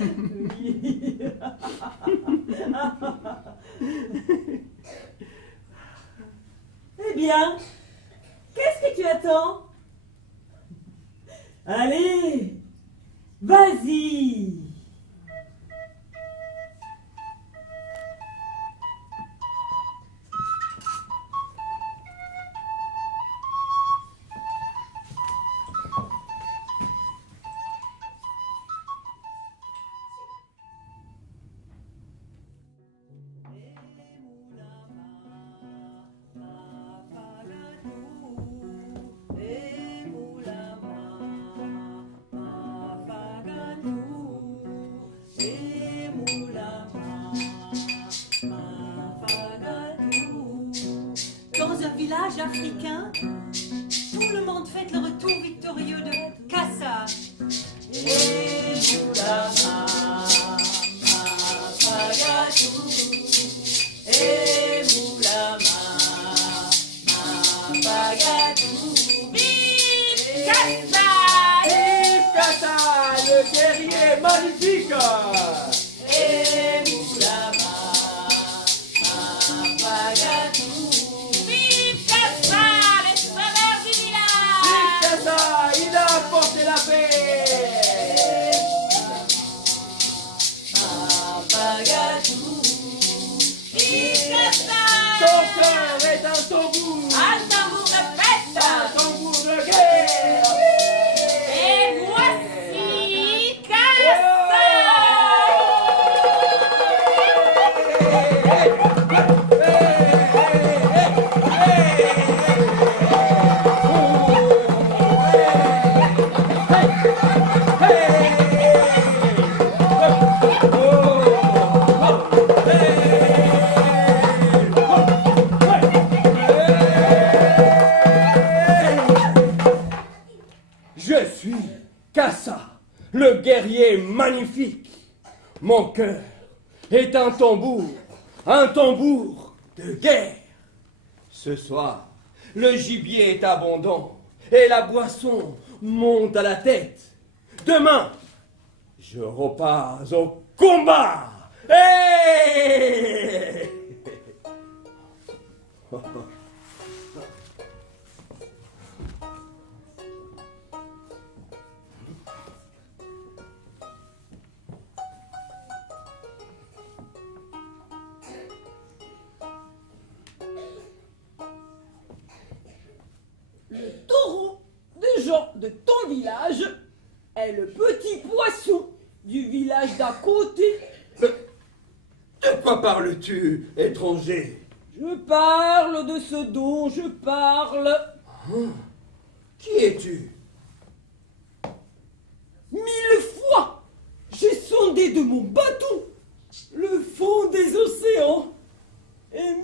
Oui. Eh bien, qu'est-ce que tu attends? Allez, vas-y. Dans un village africain, tout le monde fête le retour victorieux de Kassa. Kassa, le guerrier magnifique. Kassa, il a apporté la paix. Ton cœur est un tambour. Un tambour de guerre. Et voici Je suis Kassa, le guerrier magnifique. Mon cœur est un tambour de guerre. Ce soir, le gibier est abondant et la boisson monte à la tête. Demain, je repars au combat. Hey! Le taureau de gens de ton village est le petit poisson du village d'à côté. De quoi parles-tu, étranger? Je parle de ce dont je parle. Qui es-tu? 1000 fois, j'ai sondé de mon bâton le fond des océans et 1000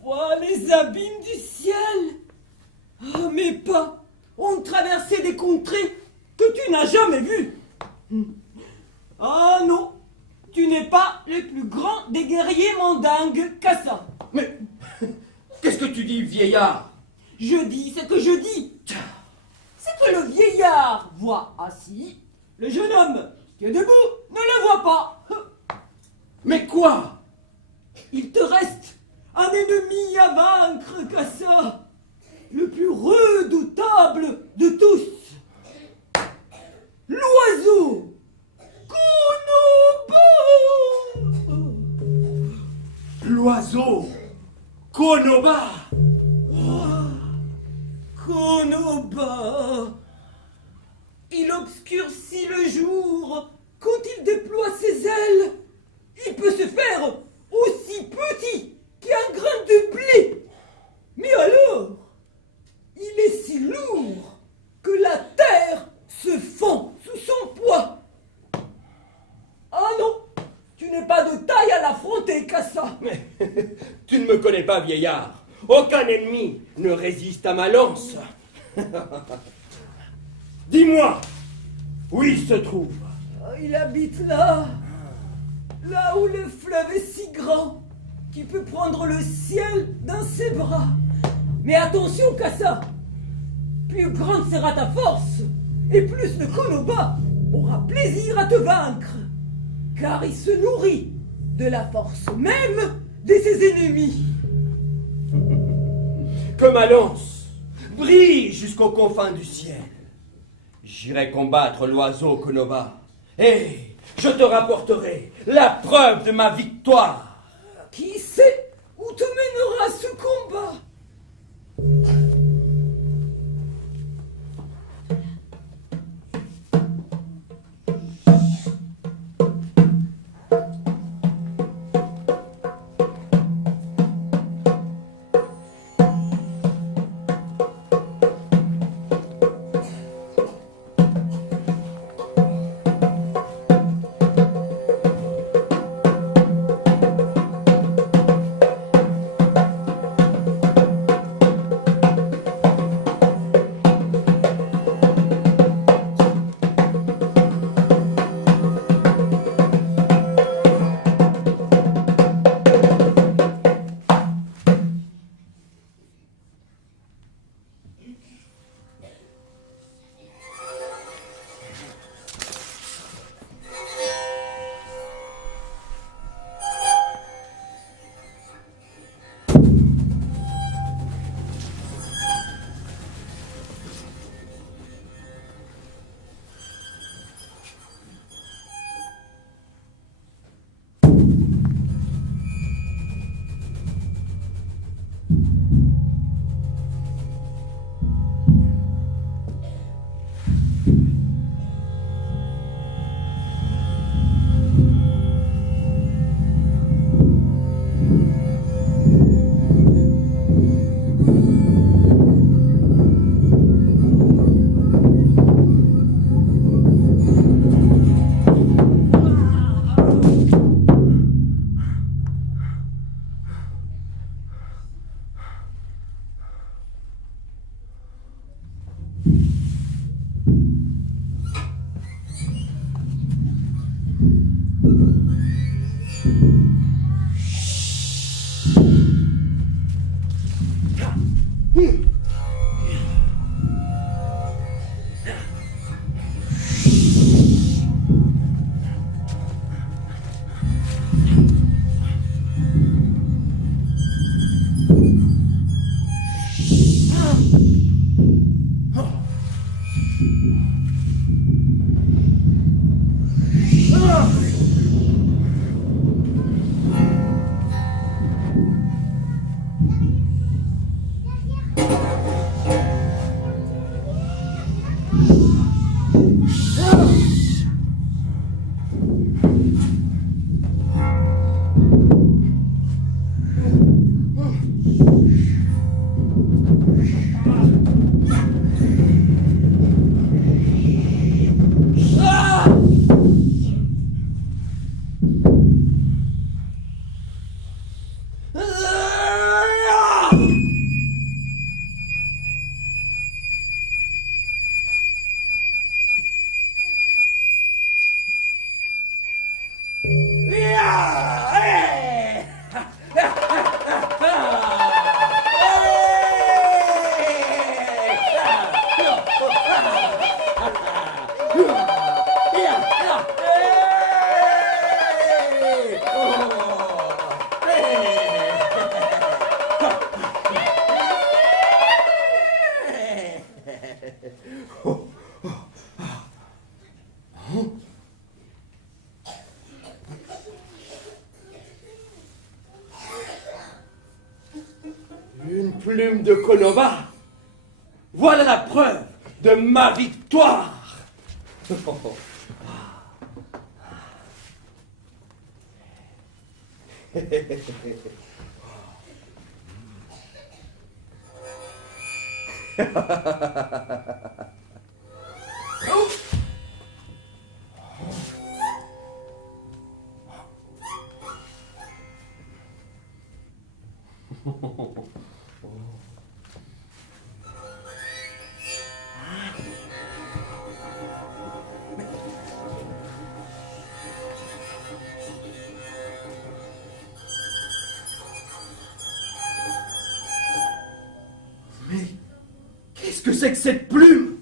fois les abîmes du ciel. Ah, mes pas ont traversé des contrées que tu n'as jamais vues. Ah non, tu n'es pas le plus grand des guerriers mandingues, Kassa. Mais qu'est-ce que tu dis, vieillard? Je dis ce que je dis. C'est que le vieillard voit assis, le jeune homme qui est debout ne le voit pas. Mais quoi? Il te reste un ennemi à vaincre, Kassa. Le plus redoutable de tous. L'oiseau Konoba. L'oiseau Konoba. Konoba. Il obscurcit le jour quand il déploie ses ailes. Il peut se faire aussi petit qu'un grain de blé. Mais alors, il est si lourd que la terre se fend sous son poids. Ah non, tu n'es pas de taille à l'affronter, Kassa. Mais tu ne me connais pas, vieillard. Aucun ennemi ne résiste à ma lance. Dis-moi, où il se trouve? Il habite là, là où le fleuve est si grand qu'il peut prendre le ciel dans ses bras. Mais attention, Kassa, plus grande sera ta force, et plus le Konoba aura plaisir à te vaincre. car il se nourrit de la force même de ses ennemis. Que ma lance brille jusqu'aux confins du ciel. J'irai combattre l'oiseau Konoba, et je te rapporterai la preuve de ma victoire. Qui sait où te mènera ce combat? Une plume de Konoba. Voilà la preuve de ma victoire. Mais qu'est-ce que c'est que cette plume?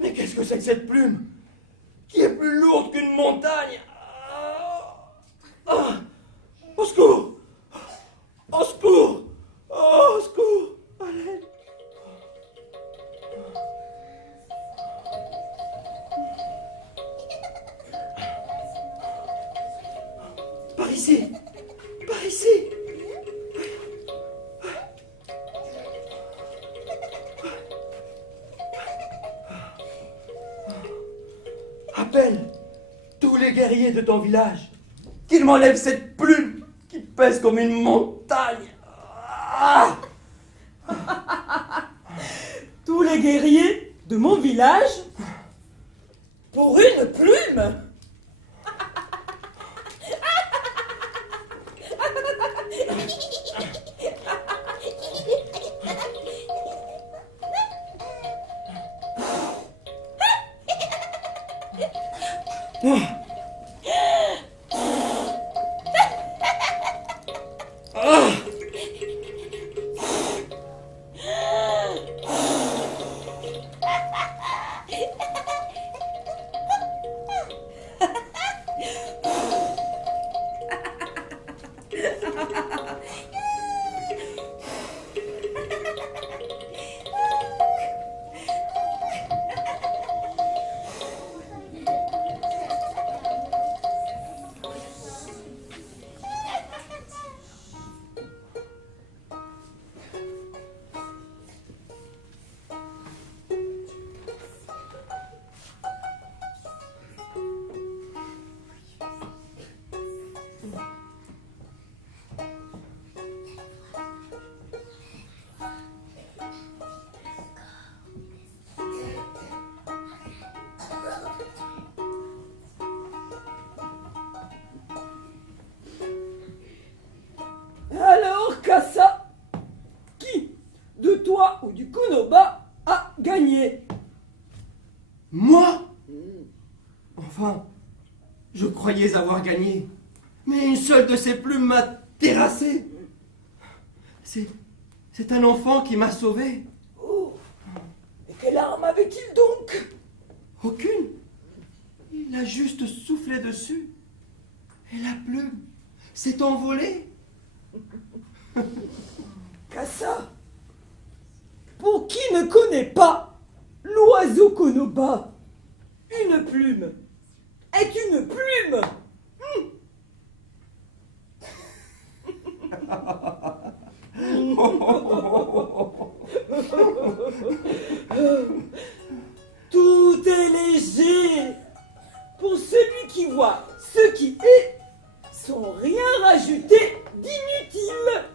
Mais qu'est-ce que c'est que cette plume qui est plus lourde qu'une montagne? Au secours! Au secours! Au secours! À l'aide! Par ici! Par ici! Appelle tous les guerriers de ton village qu'ils m'enlèvent cette plume qui pèse comme une montagne. Ah! Tous les guerriers de mon village pour une plume. Alors, Kassa, qui, de toi ou du Konoba, a gagné? Moi? Enfin, je croyais avoir gagné, mais une seule de ces plumes m'a terrassé. C'est un enfant qui m'a sauvé. Oh, et quelle arme avait-il donc? Aucune. Il a juste soufflé dessus. Et la plume s'est envolée. Kassa, pour qui ne connaît pas l'oiseau Konoba, une plume est une plume. Tout est léger pour celui qui voit ce qui est sans rien rajouter d'inutile.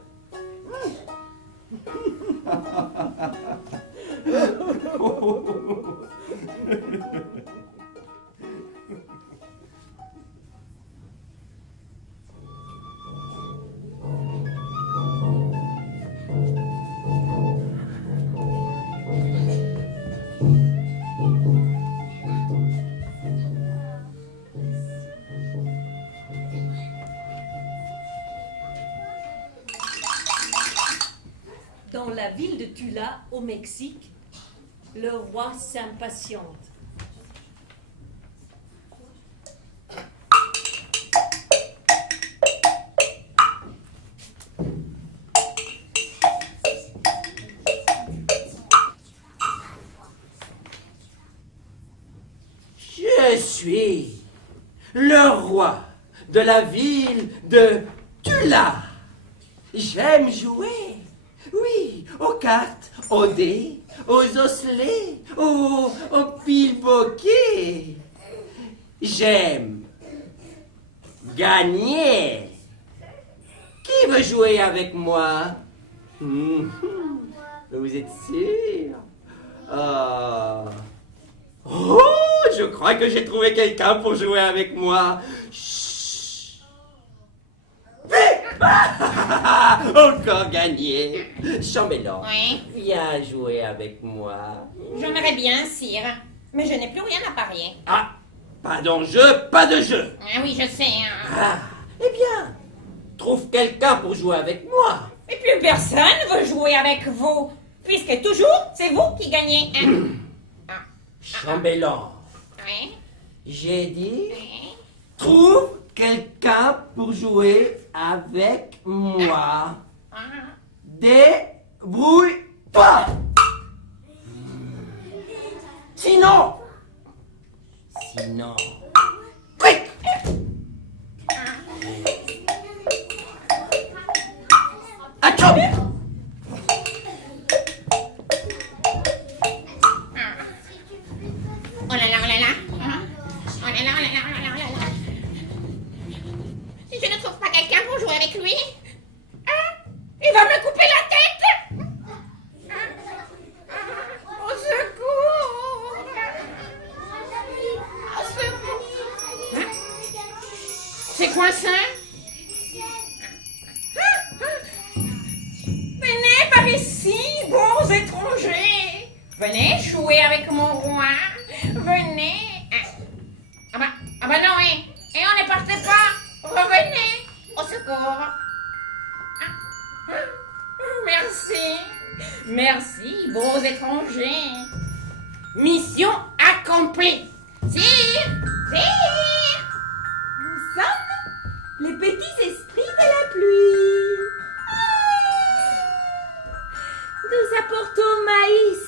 Dans la ville de Tula, au Mexique, le roi s'impatiente. Je suis le roi de la ville de Tula. J'aime jouer. Oui, aux cartes, aux dés, aux osselets, aux piles-boquets. J'aime gagner. Qui veut jouer avec moi? Vous êtes sûr? Oh, je crois que j'ai trouvé quelqu'un pour jouer avec moi. Chut. Encore gagné. Chambellan, Oui, viens jouer avec moi. j'aimerais bien, sire. Mais je n'ai plus rien à parier. Ah, pas d'enjeu, pas de jeu. Ah oui, je sais. Hein. Ah, eh bien, trouve quelqu'un pour jouer avec moi. Mais plus personne veut jouer avec vous. Puisque toujours, c'est vous qui gagnez. Hein. Chambellan, Oui, j'ai dit, oui. trouve quelqu'un pour jouer avec moi. Ah. Débrouille-toi. Sinon, quick. Atchoum. Oh là là, oh là là. Oh là là, oh là là, oh là là, oh là là. Si je ne trouve pas quelqu'un pour jouer avec lui, hein, il va me couper la tête. Au secours. Au secours. Hein? C'est quoi ça? Venez par ici, bons étrangers. Venez jouer avec mon roi. Venez. Ah bah non, hein. Et on ne partez pas. Revenez. Au secours. Merci. Merci, beaux étrangers. Mission accomplie. Sire. Sire. Nous sommes les petits esprits de la pluie. Nous apportons maïs,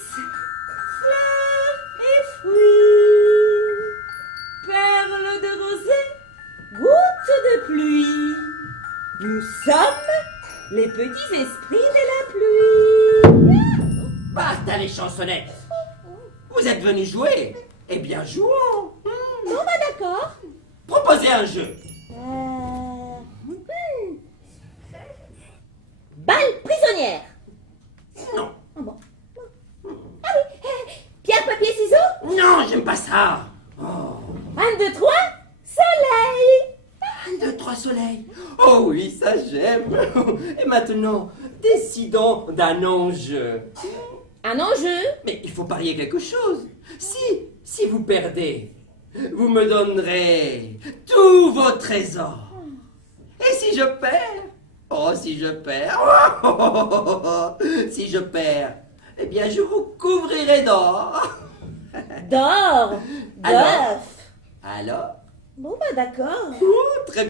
fleurs et fruits, perles de rosée, gouttes de pluie. Nous sommes les petits esprits de la pluie. Basta les chansonnettes. Vous êtes venus jouer. Eh bien, jouons. Bon, bah d'accord. Proposez un jeu. Balle prisonnière. Non. Ah bon. Ah oui. Pierre, papier, ciseaux. Non, j'aime pas ça. 1, 2, 3, soleil. 1, 2, 3 soleils. Oh oui, ça j'aime. Et maintenant, décidons d'un enjeu. Un enjeu. Mais il faut parier quelque chose. Si vous perdez, vous me donnerez tous vos trésors. Et si je perds, si je perds, eh bien je vous couvrirai d'or. D'or. Alors D'œuf. Alors Bon, bah d'accord. Très